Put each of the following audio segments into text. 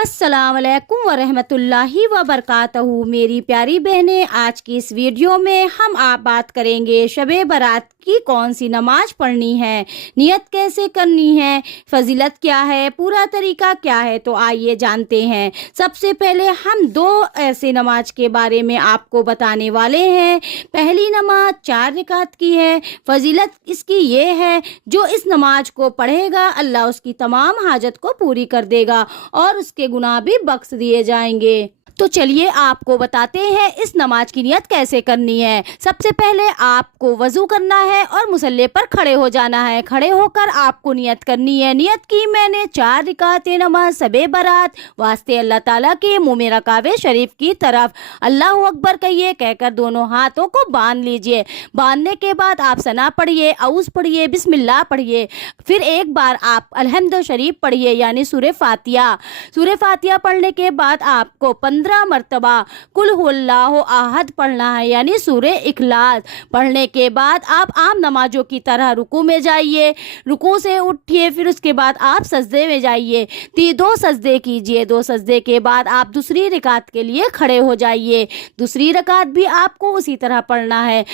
अस्सलाम वालेकुम वरहमतुल्लाहि वबरकातहू। मेरी प्यारी बहनें, आज की इस वीडियो में हम आप बात करेंगे शबे बारात की कौन सी नमाज पढ़नी है, नियत कैसे करनी है, फजीलत क्या है, पूरा तरीका क्या है। तो आइए जानते हैं। सबसे पहले हम दो ऐसे नमाज के बारे में आपको बताने वाले हैं। पहली नमाज 4 रकात की है। फजीलत इसकी ये है, जो इस नमाज को पढ़ेगा अल्लाह उसकी तमाम हाजत को पूरी कर देगा और उसके गुनाह भी बख्श दिए जाएंगे। तो चलिए आपको बताते हैं इस नमाज की नियत कैसे करनी है। सबसे पहले आपको वजू करना है और मुसल्ले पर खड़े हो जाना है। खड़े होकर आपको नियत करनी है। नियत की मैंने 4 रकातें नमाज सबे बारात वास्ते अल्लाह ताला के मुँह में काबे शरीफ की तरफ। अल्लाह अकबर कहिए, कहकर दोनों हाथों को बांध लीजिए। बांधने के बाद आप सना पढ़िए, औज़ पढ़िए, बिस्मिल्लाह पढ़िए। फिर एक बार आप अलहम्द शरीफ पढ़िए, यानी सूरह फातिहा। सूरह फातिहा पढ़ने के बाद आपको 15 मरतबा कुल हुवल्लाहु अहद पढ़ना है, यानी सूरह इखलास। पढ़ने के बाद आप आम नमाजों की तरह रुकू में जाइए, रुकू से उठिए, फिर उसके बाद आप सजदे में जाइए। 2 सजदे कीजिए। 2 सजदे के बाद आप दूसरी रकात के लिए खड़े हो जाइए। दूसरी रकात भी आपको उसी तरह पढ़ना है।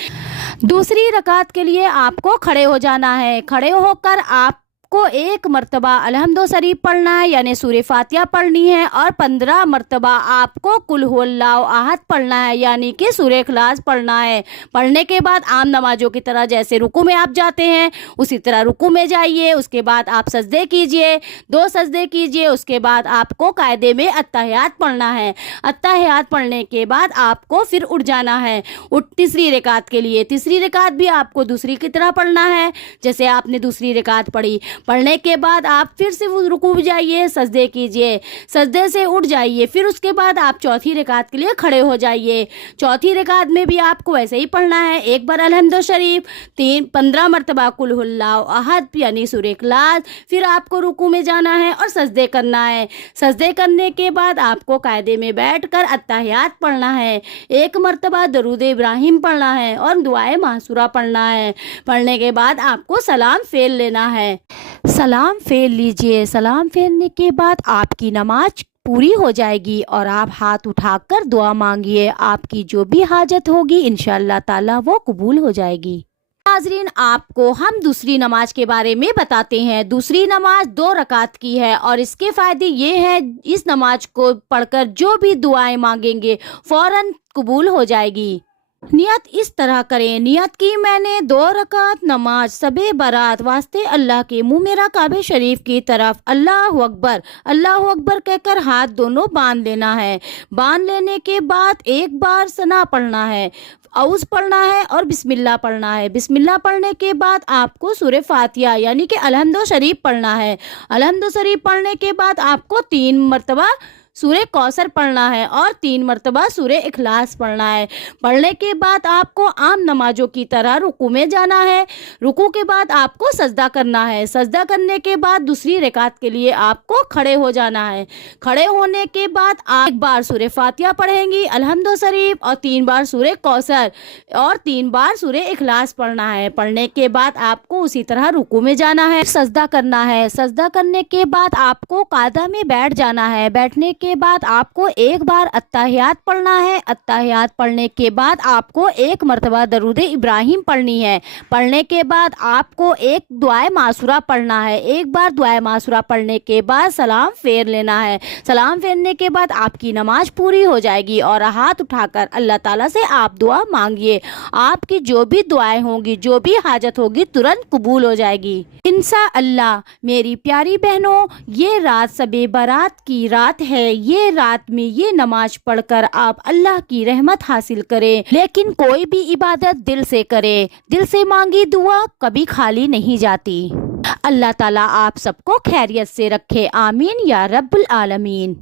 दूसरी रकात के लिए आपको खड़े हो जाना है। खड़े होकर आप को 1 मरतबा अलहम्द शरीफ पढ़ना है, यानी सूरह फातिहा पढ़नी है, और 15 मरतबा आपको कुल हुवल्लाहु अहद पढ़ना है, यानी कि सूरह इखलास पढ़ना है। पढ़ने के बाद आम नमाजों की तरह जैसे रुकू में आप जाते हैं उसी तरह रुकू में जाइए। उसके बाद आप सजदे कीजिए, 2 सजदे कीजिए। उसके बाद आपको कायदे में अत्तहियात पढ़ना है। अत्तहियात पढ़ने के बाद आपको फिर उठ जाना है तीसरी रकात के लिए। तीसरी रकात भी आपको दूसरी की तरह पढ़ना है जैसे आपने दूसरी रकात पढ़ी। पढ़ने के बाद आप फिर से रुकू जाइए, सजदे कीजिए, सजदे से उठ जाइए। फिर उसके बाद आप चौथी रकात के लिए खड़े हो जाइए। चौथी रकात में भी आपको ऐसे ही पढ़ना है। एक बार अलहम्द शरीफ, 15 मरतबा कुल हुवल्लाहु अहद यानी सूरह इखलास। फिर आपको रुकू में जाना है और सजदे करना है। सजदे करने के बाद आपको कायदे में बैठकर अत्तहियात पढ़ना है। 1 मरतबा दरूद इब्राहिम पढ़ना है और दुआए मासूरा पढ़ना है। पढ़ने के बाद आपको सलाम फेर लेना है। सलाम फेर लीजिए। सलाम फेरने के बाद आपकी नमाज पूरी हो जाएगी और आप हाथ उठाकर दुआ मांगिए। आपकी जो भी हाजत होगी इंशाअल्लाह ताला वो कबूल हो जाएगी। नाज़रीन, आपको हम दूसरी नमाज के बारे में बताते हैं। दूसरी नमाज 2 रकात की है और इसके फ़ायदे ये हैं, इस नमाज को पढ़कर जो भी दुआएं मांगेंगे फ़ौरन कबूल हो जाएगी। नियत इस तरह करें। नियत की मैंने 2 रकात नमाज सबे बारात वास्ते अल्लाह के मुँह मेरा काबे शरीफ की तरफ। अल्लाह अकबर कहकर हाथ दोनों बांध लेना है। बांध लेने के बाद एक बार सना पढ़ना है, औज़ पढ़ना है और बिस्मिल्लाह पढ़ना है। बिस्मिल्लाह पढ़ने के बाद आपको सूरह फातिहा यानी कि अलहम्द शरीफ पढ़ना है। अलहम्द शरीफ पढ़ने के बाद आपको 3 मरतबा सूरह कौसर पढ़ना है और 3 मरतबा सूरह इखलास पढ़ना है। पढ़ने के बाद आपको आम नमाजों की तरह रुकू में जाना है। रुकू के बाद आपको सजदा करना है। सजदा करने के बाद दूसरी रकात के लिए आपको खड़े हो जाना है। खड़े होने के बाद आप 1 बार सूरह फातिहा पढ़ेंगी, अलहम्द शरीफ, और 3 बार सूरह कौसर और 3 बार सूरह इखलास पढ़ना है। पढ़ने के बाद आपको उसी तरह रुकू में जाना है, सजदा करना है। सजदा करने के बाद आपको कायदा में बैठ जाना है। बैठने के बाद आपको 1 बार अत्तहियात पढ़ना है। अत्तहियात पढ़ने के बाद आपको 1 मरतबा दरूद इब्राहिम पढ़नी है। पढ़ने के बाद आपको एक दुआए मासूरा पढ़ना है। 1 बार दुआए मासूरा पढ़ने के बाद सलाम फेर लेना है। सलाम फेरने के बाद आपकी नमाज पूरी हो जाएगी और हाथ उठाकर अल्लाह ताला से आप दुआ मांगिए। आपकी जो भी दुआएं होंगी, जो भी हाजत होगी, तुरंत कबूल हो जाएगी इंशाअल्लाह। मेरी प्यारी बहनों, ये रात सबे बारात की रात है। ये रात में ये नमाज पढ़कर आप अल्लाह की रहमत हासिल करें। लेकिन कोई भी इबादत दिल से करे, दिल से मांगी दुआ कभी खाली नहीं जाती। अल्लाह ताला आप सबको खैरियत से रखे। आमीन या रब्बुल आलमीन।